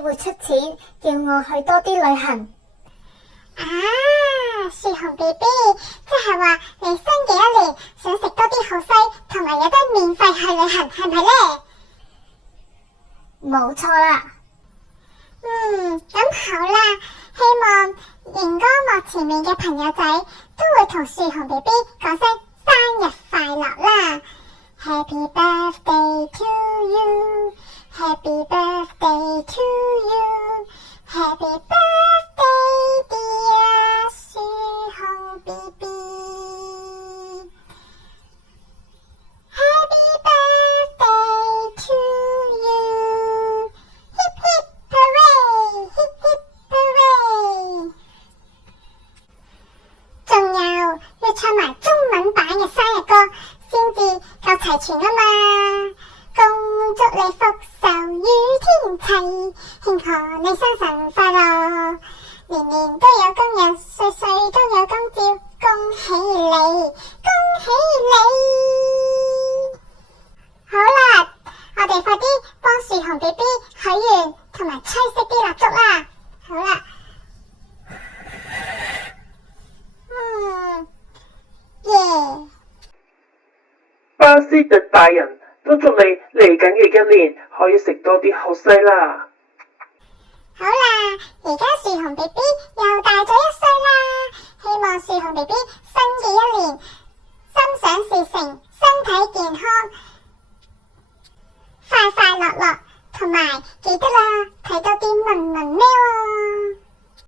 B 會出錢叫我去多啲旅行。啊，樹熊 BB， 即係話你新嘅一年想食多啲好西，同埋有得免費去旅行，係咪呢？冇錯啦。咁好啦，希望熒光幕前面嘅朋友仔都會同樹熊 BB 講聲生日快樂啦 ！Happy birthday to you, Happy birthday to you, Happy birthday dear 樹熊 BB, Happy birthday to you, hip hip hooray, hip hip hooray。仲有要唱埋中文版嘅生日歌先至夠齊全啊嘛！恭祝你福壽與天齊，慶賀你生辰快樂，年年都有今日，歲歲都有今朝，恭喜你，恭喜你！好啦，我哋快啲幫樹熊 BB 許願同埋吹熄啲蠟燭啦！好啦。耶！巴斯特大人都祝你嚟緊嘅一年可以食多啲好西啦！好啦，而家樹熊 BB 又大咗1歲啦，希望樹熊 BB 新嘅一年心想事成，身體健康，快快樂樂。